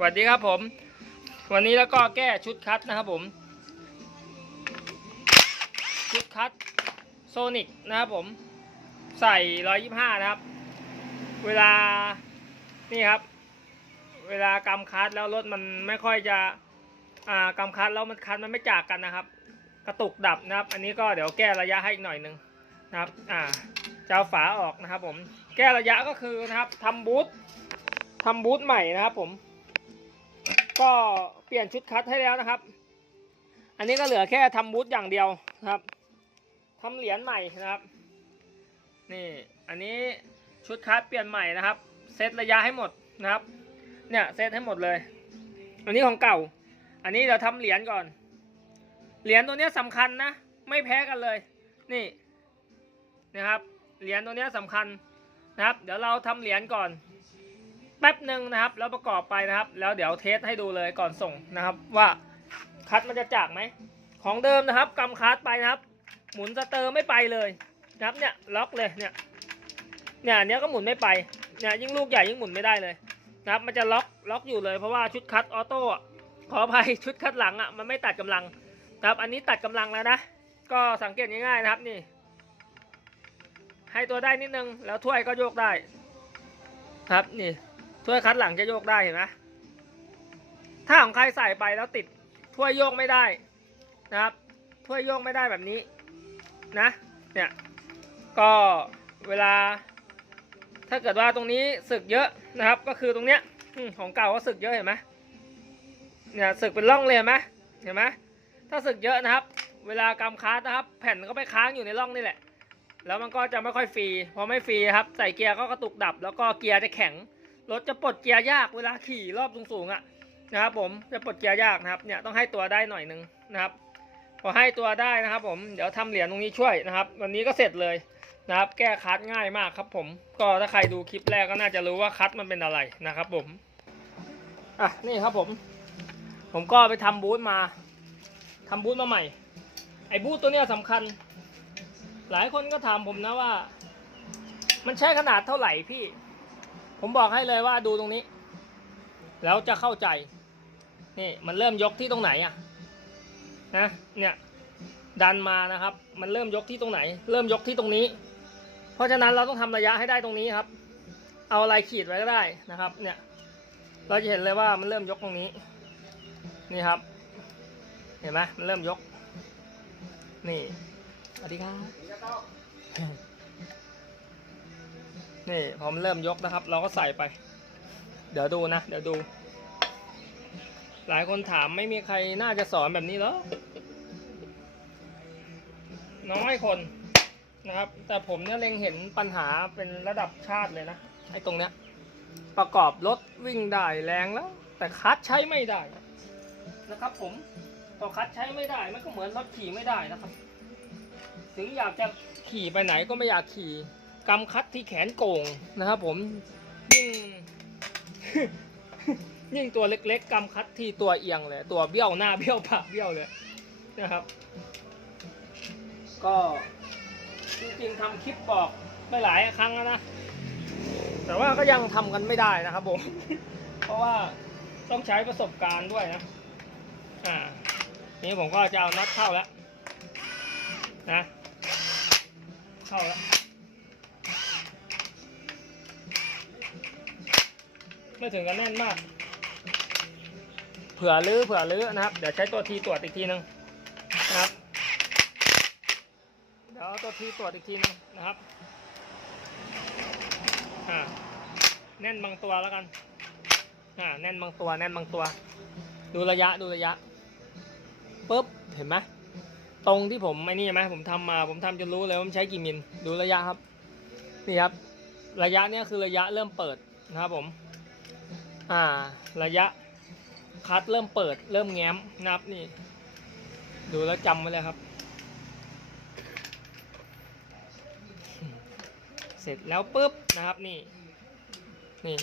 สวัสดีครับผม วันนี้แล้วก็แก้ชุดคัดนะครับผม ชุดคัดโซนิกนะครับผม ใส่125นะครับ เวลานี่ครับ เวลากำคัดแล้วรถมันไม่ค่อยจะอ่ากำคัดแล้วมันคัดมันไม่จากกันนะครับ กระตุกดับนะครับ อันนี้ก็เดี๋ยวแก้ระยะให้อีกหน่อยนึงนะครับอ่าจะเอาฝาออกนะครับผม แก้ระยะก็คือนะครับทำบูททำบูทใหม่นะครับผม ก็เปลี่ยนชุดคัดให้แล้วนะครับ อันนี้ก็เหลือแค่ทำบูทอย่างเดียวนะครับทำเหรียญใหม่นะครับ นี่อันนี้ชุดคัดเปลี่ยนใหม่นะครับ เซตระยะให้หมดนะครับ เนี่ยเซตให้หมดเลย อันนี้ของเก่า อันนี้เราทำเหรียญก่อน เหรียญตัวนี้สำคัญนะ ไม่แพ้กันเลย นี่นะครับ เหรียญตัวนี้สำคัญนะครับ เดี๋ยวเราทำเหรียญก่อน แป๊บหนึ่งนะครับ แล้วประกอบไปนะครับ แล้วเดี๋ยวเทสให้ดูเลยก่อนส่งนะครับ ว่าคัดมันจะจากไหมของเดิมนะครับกำคัดไปนะครับ หมุนสเตอร์ไม่ไปเลยนะครับเนี่ยล็อกเลยเนี่ยเนี่ยอันเนี้ยก็หมุนไม่ไปเนี่ยยิ่งลูกใหญ่ยิ่งหมุนไม่ได้เลยนะครับ มันจะล็อกล็อกอยู่เลยเพราะว่าชุดคัดออโต้ขออภัยชุดคัดหลังอะมันไม่ตัดกำลังนะครับอันนี้ตัดกำลังแล้วนะก็สังเกตง่ายๆนะครับนี่ ให้ตัวได้นิดนึงแล้วถ้วยก็โยกได้ ครับนี่ ถ้วยคัดหลังจะโยกได้เห็นไหมถ้าของใครใส่ไปแล้วติดถ้วยโยกไม่ได้นะครับถ้วยโยกไม่ได้แบบนี้นะเนี่ยก็เวลา ถ้าเกิดว่าตรงนี้สึกเยอะนะครับ ก็คือตรงเนี้ยของเก่าก็สึกเยอะเห็นไหมเนี่ยสึกเป็นร่องเลยเห็นไหมเห็นไหมถ้าสึกเยอะนะครับ เวลากำคัสนะครับ แผ่นก็ไปค้างอยู่ในร่องนี่แหละ แล้วมันก็จะไม่ค่อยฟรีพอไม่ฟรีครับใส่เกียร์ก็กระตุกดับ แล้วก็เกียร์จะแข็ง รถจะปลดเกียร์ยากเวลาขี่รอบสูงๆอะนะครับผมจะปลดเกียร์ยากนะครับเนี่ยต้องให้ตัวได้หน่อยนึงนะครับพอให้ตัวได้นะครับ ผมเดี๋ยวทำเหรียญตรงนี้ช่วยนะครับ วันนี้ก็เสร็จเลยนะครับ แก้คัดง่ายมากครับผม ก็ถ้าใครดูคลิปแรกก็น่าจะรู้ว่าคัดมันเป็นอะไรนะครับ ผมอะนี่ครับผม ผมก็ไปทำบูธมาทำบูธมาใหม่ ไอ้บูธตัวเนี้ยสำคัญ หลายคนก็ถามผมนะว่า มันใช้ขนาดเท่าไหร่พี่ ผมบอกให้เลยว่าดูตรงนี้ แล้วจะเข้าใจ นี่มันเริ่มยกที่ตรงไหนอะนะเนี่ยดันมานะครับ มันเริ่มยกที่ตรงไหน เริ่มยกที่ตรงนี้ เพราะฉะนั้นเราต้องทำระยะให้ได้ตรงนี้ครับ เอาอะไรขีดไว้ก็ได้นะครับ เนี่ย เราจะเห็นเลยว่ามันเริ่มยกตรงนี้ นี่ครับ เห็นไหมมันเริ่มยก นี่สวัสดีครับ นี่พอมันเริ่มยกนะครับ เราก็ใส่ไป เดี๋ยวดูนะ เดี๋ยวดู หลายคนถามไม่มีใครน่าจะสอนแบบนี้หรอ น้อยคนนะครับ แต่ผมเนี่ยเล็งเห็นปัญหาเป็นระดับชาติเลยนะไอ้ตรงเนี้ย ประกอบรถวิ่งได้แรงแล้ว แต่คัดใช้ไม่ได้นะครับ ผมพอคัดใช้ไม่ได้มันก็เหมือนรถขี่ไม่ได้นะครับ ถึงอยากจะขี่ไปไหนก็ไม่อยากขี่ กำคัดที่แขนโก่งนะครับผมยิ่งยิ่งตัวเล็กๆกำคัดที่ตัวเอียงเลย ตัวเบี้ยวหน้าเบี้ยวปากเบี้ยวเลยนะครับ ก็จริงๆทำคลิปบอกไปหลายครั้งแล้วนะแต่ว่าก็ยังทำกันไม่ได้นะครับผม เพราะว่าต้องใช้ประสบการณ์ด้วยนะ อ่า นี่ผมก็จะเอาน็อตเข้าแล้วนะ เข้าแล้ว ไม่ถึงกับแน่นมาก เผื่อลื้อเผื่อลื้อนะครับ เดี๋ยวใช้ตัวทีตรวจอีกทีนึงนะครับ เดี๋ยวเอาตัวทีตรวจอีกทีนึงนะครับอ่าแน่นบางตัวแล้วกันอ่าแน่นบางตัวแน่นบางตัว ดูระยะดูระยะปุ๊บเห็นไหมตรงที่ผมไอ้นี่ไหมผมทำมาผมทำจนรู้เลยว่ามันใช้กี่มิลดูระยะครับ นี่ครับ ระยะเนี้ยคือระยะเริ่มเปิดนะครับผม อ่า ระยะคัดเริ่มเปิดเริ่มแง้มนะครับนี่ ดูแล้วจำไว้เลยครับ เสร็จแล้วปุ๊บนะครับนี่นี่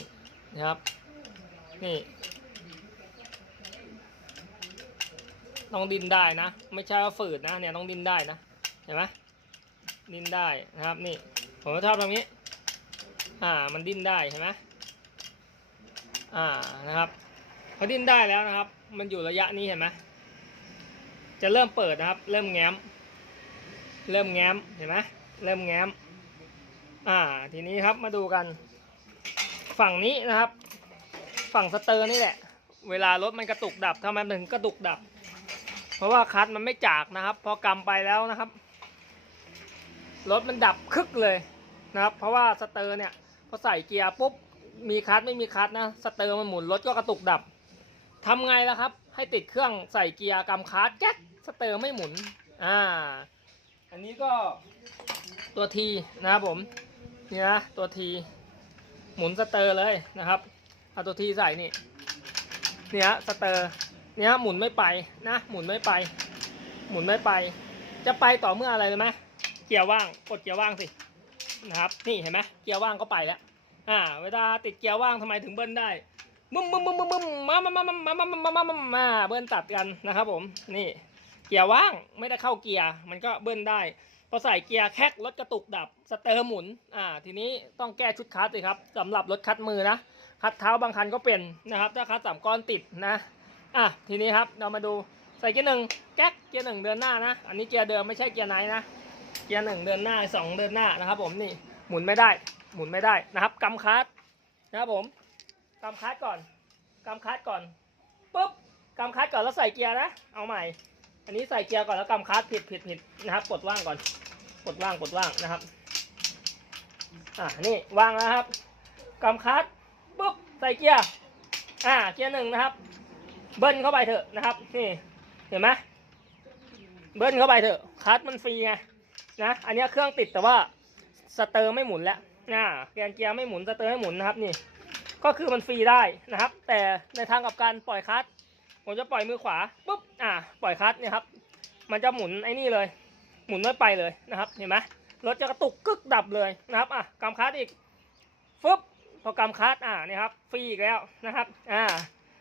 นะครับนี่ต้องดินได้นะ ไม่ใช่ว่าฝืดนะเนี่ยต้องดินได้นะเห็นไหมดินได้นะครับนี่ผมก็ชอบตรงนี้ อ่ามันดินได้เห็นไหม อ่านะครับเขาดิ้นได้แล้วนะครับ มันอยู่ระยะนี้เห็นไหมจะเริ่มเปิดนะครับ เริ่มแง้ม เริ่มแง้มเห็นไหมเริ่มแง้ม อ่า ทีนี้ครับมาดูกัน ฝั่งนี้นะครับ ฝั่งสเตอร์นี่แหละ เวลารถมันกระตุกดับทำไมมันถึงกระตุกดับ เพราะว่าคลัตช์มันไม่จากนะครับ พอกำไปแล้วนะครับรถมันดับคึกเลยนะครับ เพราะว่าสเตอร์เนี่ยพอใส่เกียร์ปุ๊บ มีคลัตช์ไม่มีคลัตช์นะสเตอร์มันหมุนรถก็กระตุกดับทำไงล่ะครับ ให้ติดเครื่องใส่เกียร์กำคลัตช์แจ๊กสเตอร์ไม่หมุนอ่าอันนี้ก็ตัวทีนะครับผมนี่นะตัวทีหมุนสเตอร์เลยนะครับเอาตัวทีใส่นี่เนี่ยสเตอร์เนี่ยหมุนไม่ไปนะหมุนไม่ไป หมุนไม่ไป จะไปต่อเมื่ออะไรเลยไหมเกียร์ว่างกดเกียร์ว่างสินะครับ นี่เห็นไหมเกียร์ว่างก็ไปแล้ว อ่า เวลาติดเกียร์ว่างทำไมถึงเบิ้ลได้มึมมึมมึมมึมมึมมามามามามามามามามามาเบิ้ลตัดกันนะครับผมนี่ เกียร์ว่างไม่ได้เข้าเกียร์มันก็เบิ้ลได้พอใส่เกียร์แคกรถกระตุกดับสเตอร์หมุนอ่าทีนี้ต้องแก้ชุดคัสสิครับสำหรับรถคัดมือนะคัดเท้าบางคันก็เป็นนะครับถ้าคัดสามก้อนติดนะอะทีนี้ครับเรามาดูใส่เกียร์หนึ่งแก๊กเกียร์หนึ่งเดินหน้านะ อันนี้เกียร์เดิมไม่ใช่เกียร์ไหนนะเกียร์หนึ่งเดินหน้าสองเดินหน้านะครับผมนี่หมุนไม่ได้ หมุนไม่ได้นะครับกำคัสนะครับผมกำคัสก่อนกำคัสก่อนปุ๊บกำคัสก่อนแล้วใส่เกียร์นะเอาใหม่ อันนี้ใส่เกียร์ก่อนแล้วกำคัสผิดผิดผิดนะครับกดว่างก่อนกดว่างกดว่างนะครับอ่านี่ว่างแล้วครับกำคัสปุ๊บใส่เกียร์อ่าเกียร์หนึ่งนะครับ เบิ้ลเข้าไปเถอะนะครับนี่เห็นไหมเบิ้ลเข้าไปเถอะคัสมันฟรีไงนะอันนี้เครื่องติดแต่ว่าสเตอร์ไม่หมุนแล้ว อ่าแกนเกียร์ไม่หมุนสเตอร์ไม่หมุนนะครับนี่ ก็คือมันฟรีได้นะครับ แต่ในทางกับการปล่อยคัสผมจะปล่อยมือขวาปุ๊บอ่าปล่อยคัสเนี่ยครับ มันจะหมุนไอ้นี่เลย หมุนไม่ไปเลยนะครับเห็นไหมรถจะกระตุกกึกดับเลยนะครับอะกำคัสอีกฟึบพอกำคัสอ่านี่ครับฟรีอีกแล้วนะครับอ่า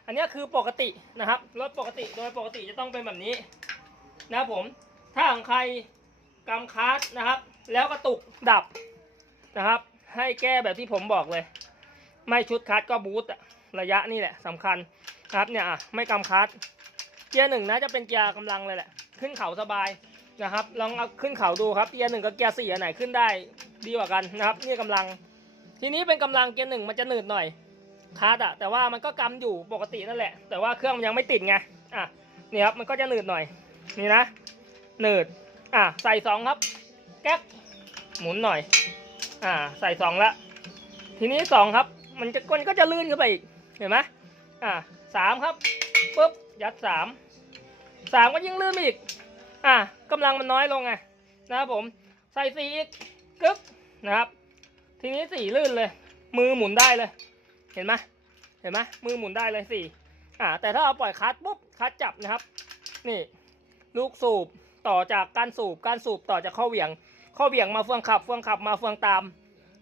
อันนี้คือปกตินะครับรถปกติโดยปกติจะต้องเป็นแบบนี้นะครับผมถ้าของใครกำคัสนะครับ แล้วกระตุกดับนะครับ ให้แก้แบบที่ผมบอกเลย ไม่ชุดคัสก็บูตระยะนี่แหละสำคัญนะครับเนี่ยอะไม่กำคัสเกียร์หนึ่งนะจะเป็นเกียร์กำลังเลยแหละ ขึ้นเขาสบายนะครับลองเอาขึ้นเขาดูครับเกียร์หนึ่งกับเกียร์สี่อันไหนขึ้นได้ดีกว่ากันนะครับนี่กำลัง ทีนี้เป็นกำลังเกียร์หนึ่งมันจะหนืดหน่อยคัสอะแต่ว่ามันก็กำอยู่ปกตินั่นแหละ แต่ว่าเครื่องมันยังไม่ติดไงอะนี่ครับมันก็จะหนืดหน่อยนี่นะหนืดอะใส่สองครับแก๊กหมุนหน่อย อ่าใส่สองละ ทีนี้สองครับ มันจะมันก็จะลื่นขึ้นไปอีก เห็นไหมอ่าสามครับปุ๊บยัดสามสามก็ยิ่งลื่นไปอีก อะกำลังมันน้อยลงไงนะครับผมใส่สี่อีกกึ๊บนะครับ ทีนี้สี่ลื่นเลย มือหมุนได้เลย เห็นไหมเห็นไหมมือหมุนได้เลยสี่อ่าแต่ถ้าเอาปล่อยคลัตช์ปุ๊บคลัตช์จับนะครับ นี่ ลูกสูบต่อจากการสูบการสูบต่อจากข้อเหวี่ยง ข้อเหวี่ยงมาเฟืองขับเฟืองขับมาเฟืองตาม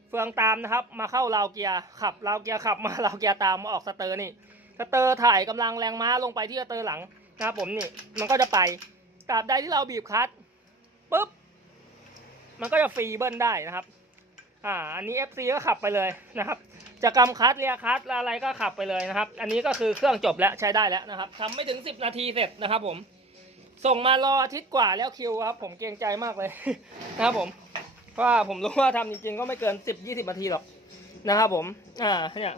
เฟืองตามนะครับ มาเข้าราวเกียร์ขับราวเกียร์ขับมาราวเกียร์ตามมาออกสเตอร์นี่สเตอร์ถ่ายกำลังแรงม้าลงไปที่สเตอร์หลังนะครับผมนี่มันก็จะไปตราบใดที่เราบีบคัตปุ๊บมันก็จะฟรีเบิ้ลได้นะครับอ่าอันนี้ FC ก็ขับไปเลยนะครับจะกำคัสเรียคัสอะไรก็ขับไปเลยนะครับ อันนี้ก็คือเครื่องจบแล้วใช้ได้แล้วนะครับทำไม่ถึง 10 นาทีเสร็จนะครับผม ส่งมารออาทิตย์กว่าแล้วคิวครับ ผมเกรงใจมากเลย นะครับผมเพราะผมรู้ว่าทำจริงๆก็ไม่เกิน10 20นาทีหรอกนะครับผม อ่าเนี่ย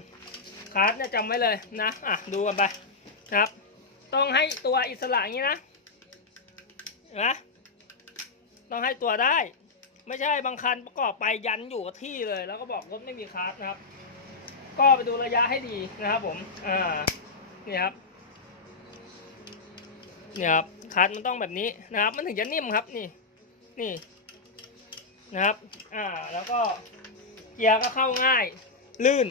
คัสเนี่ยจำไว้เลยนะอะดูกันไปนะครับ ต้องให้ตัวอิสระอย่างนี้นะนไหมต้องให้ตัวได้ ไม่ใช่บางคันประกอบไปยันอยู่กับที่เลย แล้วก็บอกรถไม่มีคาร์ดนะครับ ก็ไปดูระยะให้ดีนะครับผม อ่านี่ครับเนี่ยครับ คาร์ดมันต้องแบบนี้นะครับ มันถึงจะนิ่มครับนี่นี่นะครับอ่าแล้วก็เกียร์ก็เข้าง่ายลื่น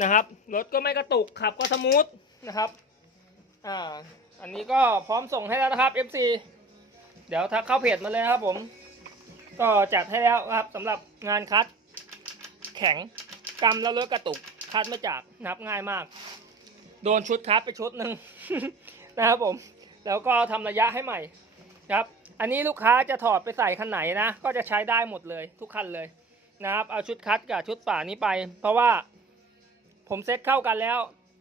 นะครับรถก็ไม่กระตุกขับก็สมูทนะครับอ่าอันนี้ก็พร้อมส่งให้แล้วนะครับ FC เดี๋ยวทักเข้าเพจมาเลยครับผม ก็จัดให้แล้วครับสำหรับงานคัด แข็งกำแล้วรถกระตุกคัดไม่จากนับง่ายมาก โดนชุดคัดไปชุดหนึ่งนะครับผม แล้วก็ทำระยะให้ใหม่ครับ อันนี้ลูกค้าจะถอดไปใส่คันไหนนะ ก็จะใช้ได้หมดเลยทุกคันเลยนะครับ เอาชุดคัดกับชุดฝานี้ไป เพราะว่าผมเซ็ตเข้ากันแล้ว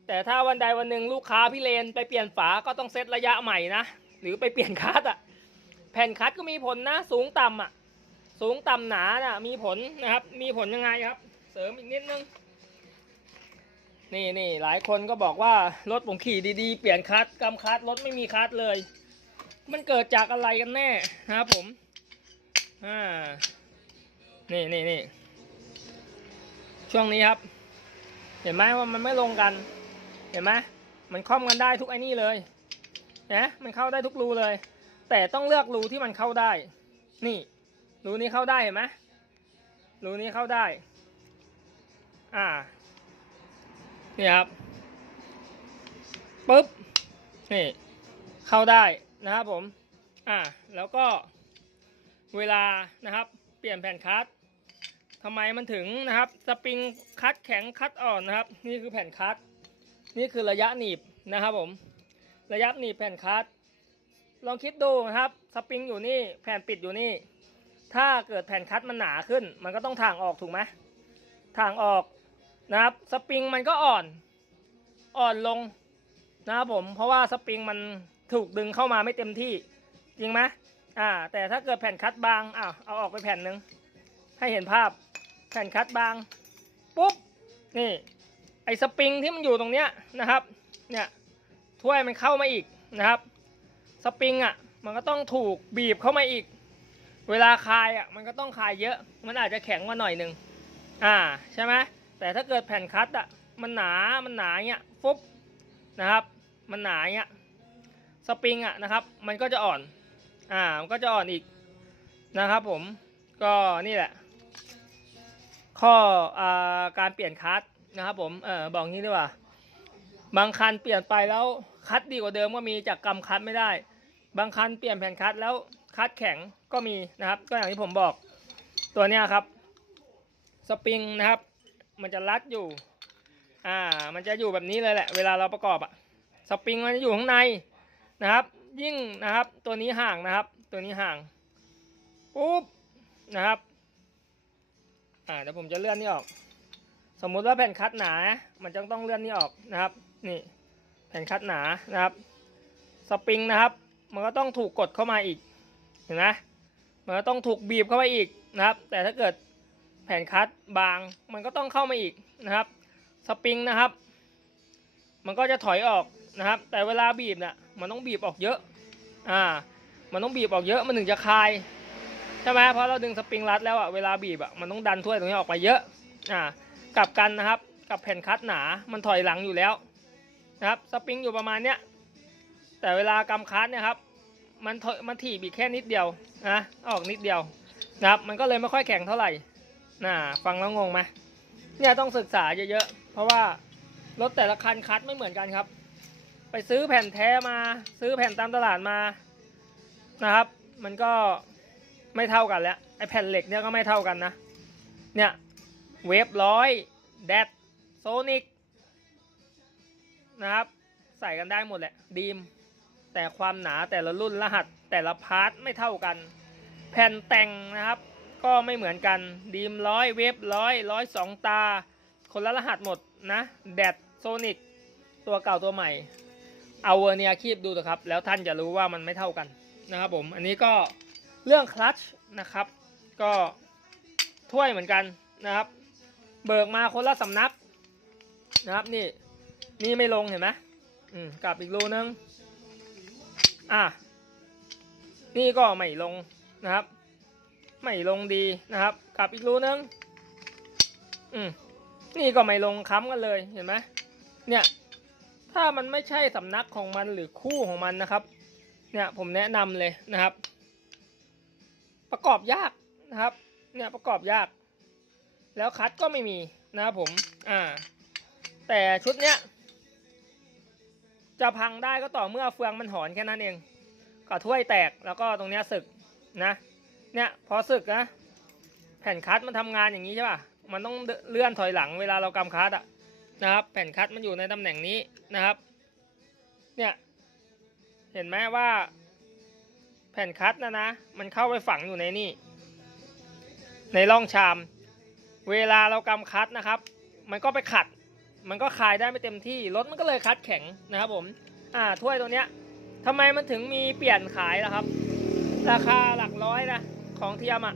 แต่ถ้าวันใดวันหนึ่งลูกค้าพี่เลนไปเปลี่ยนฝาก็ต้องเซตระยะใหม่นะหรือไปเปลี่ยนคัสอะแผ่นคัสก็มีผลนะ สูงต่ำอะสูงต่ำหนาน่ะมีผลนะครับ มีผลยังไงครับ เสริมอีกนิดนึง นี่นี่หลายคนก็บอกว่ารถผมขี่ดีๆ เปลี่ยนคัสกำคัสรถไม่มีคัสเลย มันเกิดจากอะไรกันแน่นะครับผมอ่านี่นี่นี่ช่วงนี้ครับ เห็นไหมว่ามันไม่ลงกัน เห็นไหมมันคล่อมกันได้ทุกไอ้นี่เลยนะมันเข้าได้ทุกรูเลย แต่ต้องเลือกรูที่มันเข้าได้ นี่รูนี้เข้าได้เห็นไหมรูนี้เข้าได้ อ่า นี่ครับปุ๊บนี่เข้าได้นะครับผมอ่าแล้วก็เวลานะครับ เปลี่ยนแผ่นคัสทำไมมันถึงนะครับ สปริงคัสแข็งคัสอ่อนนะครับ นี่คือแผ่นคัสนี่คือระยะหนีบนะครับผม ระยะหนีบแผ่นคัสลองคิดดูนะครับ สปริงอยู่นี่แผ่นปิดอยู่นี่ ถ้าเกิดแผ่นคัสมันหนาขึ้น มันก็ต้องถ่างออกถูกไหมถ่างออก นะครับสปริงมันก็อ่อนอ่อนลงนะครับผมเพราะว่าสปริงมันถูกดึงเข้ามาไม่เต็มที่จริงไหมอ่าแต่ถ้าเกิดแผ่นคัดบางอ้าวเอาออกไปแผ่นหนึ่งให้เห็นภาพแผ่นคัดบางปุ๊บนี่ไอ้สปริงที่มันอยู่ตรงเนี้ยนะครับเนี่ยถ้วยมันเข้ามาอีกนะครับสปริงอะมันก็ต้องถูกบีบเข้ามาอีก เวลาคลายอะมันก็ต้องคลายเยอะ มันอาจจะแข็งมาหน่อยหนึ่งอ่าใช่ไหม แต่ถ้าเกิดแผ่นคัดอะมันหนา มันหนาเงี้ยฟุบนะครับ มันหนาเงี้ยสปริงอะนะครับ มันก็จะอ่อน อ่า มันก็จะอ่อนอีกนะครับผม ก็นี่แหละ ข้ออการเปลี่ยนคัสนะครับผม เออบอกงี้ดีกว่า บางคันเปลี่ยนไปแล้วคัดดีกว่าเดิมก็มีจากกำคัดไม่ได้ บางคันเปลี่ยนแผ่นคัดแล้วคัดแข็งก็มีนะครับ ก็อย่างที่ผมบอกตัวเนี้ยครับ สปริงนะครับ มันจะรัดอยู่ อ่า มันจะอยู่แบบนี้เลยแหละ เวลาเราประกอบอะสปริงมันจะอยู่ข้างในนะครับ ยิ่งนะครับ ตัวนี้ห่างนะครับ ตัวนี้ห่าง ปุ๊บ นะครับ อ่า เดี๋ยวผมจะเลื่อนนี่ออก สมมุติว่าแผ่นคัดหนา มันจะต้องเลื่อนนี่ออกนะครับ นี่ แผ่นคัดหนา นะครับ สปริงนะครับ มันก็ต้องถูกกดเข้ามาอีก เห็นไหมมันก็ต้องถูกบีบเข้าไปอีกนะครับ แต่ถ้าเกิด ผ่นคัดบางมันก็ต้องเข้ามาอีกนะครับสปริงนะครับ มันก็จะถอยออกนะครับ แต่เวลาบีบเนี่ยมันต้องบีบออกเยอะอ่ามันต้องบีบออกเยอะมันถึงจะคลายใช่ไหมเพราะเราดึงสปริงรัดแล้วอะเวลาบีบอะมันต้องดันถ้วยตรงนี้ออกไปเยอะอ่ากลับกันนะครับกับแผ่นคัดหนามันถอยหลังอยู่แล้วนะครับสปริงอยู่ประมาณเนี้ยแต่เวลากำคัดเนี่ยครับมันถอยมันถีบอีกแค่นิดเดียวนะออกนิดเดียวนะครับมันก็เลยไม่ค่อยแข็งเท่าไหร่ น่าฟังแล้วงงไหมเนี่ยต้องศึกษาเยอะๆ เพราะว่ารถแต่ละคันคัดไม่เหมือนกันครับ ไปซื้อแผ่นแท้มา ซื้อแผ่นตามตลาดมานะครับ มันก็ไม่เท่ากันแล้วไอแผ่นเหล็กเนี่ยก็ไม่เท่ากันนะเนี่ยเวฟร้อยแดดโซนิกนะครับ ใส่กันได้หมดแหละดีม แต่ความหนาแต่ละรุ่นรหัสแต่ละพาร์ทไม่เท่ากัน แผ่นแต่งนะครับ ก็ไม่เหมือนกันดีมร้อยเวฟร้อยร้อยสองตา คนละรหัสหมดนะแดดโซนิกตัวเก่าตัวใหม่ เอาเวอร์เนียคีบดูนะครับ แล้วท่านจะรู้ว่ามันไม่เท่ากันนะครับผม อันนี้ก็เรื่องคลัตชนะครับ ก็ถ้วยเหมือนกันนะครับ เบิกมาคนละสำนักนะครับนี่นี่ไม่ลงเห็นไหมอืมกลับอีกรูนึง อะ นี่ก็ไม่ลงนะครับ ไม่ลงดีนะครับกลับอีกรูนึงอืมนี่ก็ไม่ลงค้ำกันเลยเห็นไหมเนี่ยถ้ามันไม่ใช่สำนักของมันหรือคู่ของมันนะครับ เนี่ยผมแนะนำเลยนะครับ ประกอบยากนะครับ เนี่ยประกอบยาก แล้วคัดก็ไม่มีนะครับผมอ่า แต่ชุดเนี้ยจะพังได้ก็ต่อเมื่อเฟืองมันหอนแค่นั้นเองก็ถ้วยแตกแล้วก็ตรงเนี้ยสึกนะ เนี่ยพอสึกนะแผ่นคัดมันทำงานอย่างนี้ใช่ป่ะมันต้องเลื่อนถอยหลังเวลาเรากำคัดอะนะครับ แผ่นคัดมันอยู่ในตำแหน่งนี้นะครับ เนี่ยเห็นไหมว่า แผ่นคัดนะนะ มันเข้าไปฝังอยู่ในนี่ ในร่องชาม เวลาเรากำคัดนะครับ มันก็ไปขัด มันก็คายได้ไม่เต็มที่รถมันก็เลยคัดแข็งนะครับผมอ่าถ้วยตัวเนี้ยทำไมมันถึงมีเปลี่ยนขายล่ะครับ ราคาหลักร้อยนะ ของเทียมอะ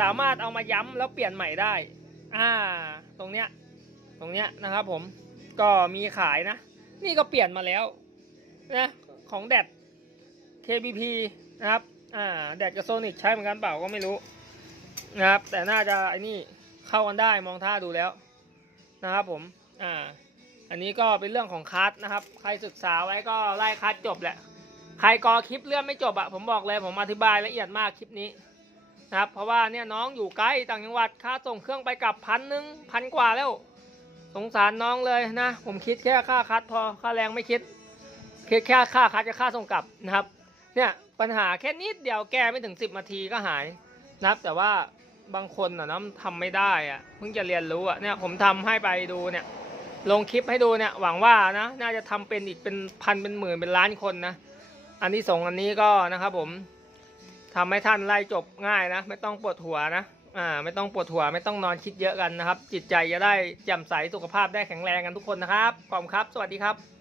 สามารถเอามาย้ำแล้วเปลี่ยนใหม่ได้ อ่า ตรงเนี้ย ตรงเนี้ยนะครับผม ก็มีขายนะ นี่ก็เปลี่ยนมาแล้วนะของแดด KBP นะครับ อ่า แดดกับโซนิกใช้เหมือนกันเปล่าก็ไม่รู้นะครับ แต่น่าจะไอ้นี่เข้ากันได้มองท่าดูแล้วนะครับผม อ่า อันนี้ก็เป็นเรื่องของคัสนะครับ ใครศึกษาไว้ก็ไล่คัสจบแหละ ใครกอคลิปเรื่องไม่จบอะผมบอกเลยผมอธิบายละเอียดมากคลิปนี้ นะครับ เพราะว่าเนี่ยน้องอยู่ไกลต่างจังหวัดค่าส่งเครื่องไปกลับพันหนึ่งพันกว่าแล้ว สงสารน้องเลยนะ ผมคิดแค่ค่าคัสพอค่าแรงไม่คิดคิดแค่ค่าคัสกับค่าส่งกลับนะครับ เนี่ยปัญหาแค่นิดเดียวแก้ไม่ถึง 10นาทีก็หายนะครับ แต่ว่าบางคนอะนะทำไม่ได้อะเพิ่งจะเรียนรู้อะเนี่ยผมทำให้ไปดูเนี่ยลงคลิปให้ดูเนี่ยหวังว่านะน่าจะทำเป็นอีกเป็นพันเป็นหมื่นเป็นล้านคนนะ อันที่สองอันนี้ก็นะครับผม ทำให้ท่านไล่จบง่ายนะ ไม่ต้องปวดหัวนะอ่าไม่ต้องปวดหัวไม่ต้องนอนคิดเยอะกันนะครับ จิตใจจะได้แจ่มใสสุขภาพได้แข็งแรงกันทุกคนนะครับขอบคุณครับ สวัสดีครับ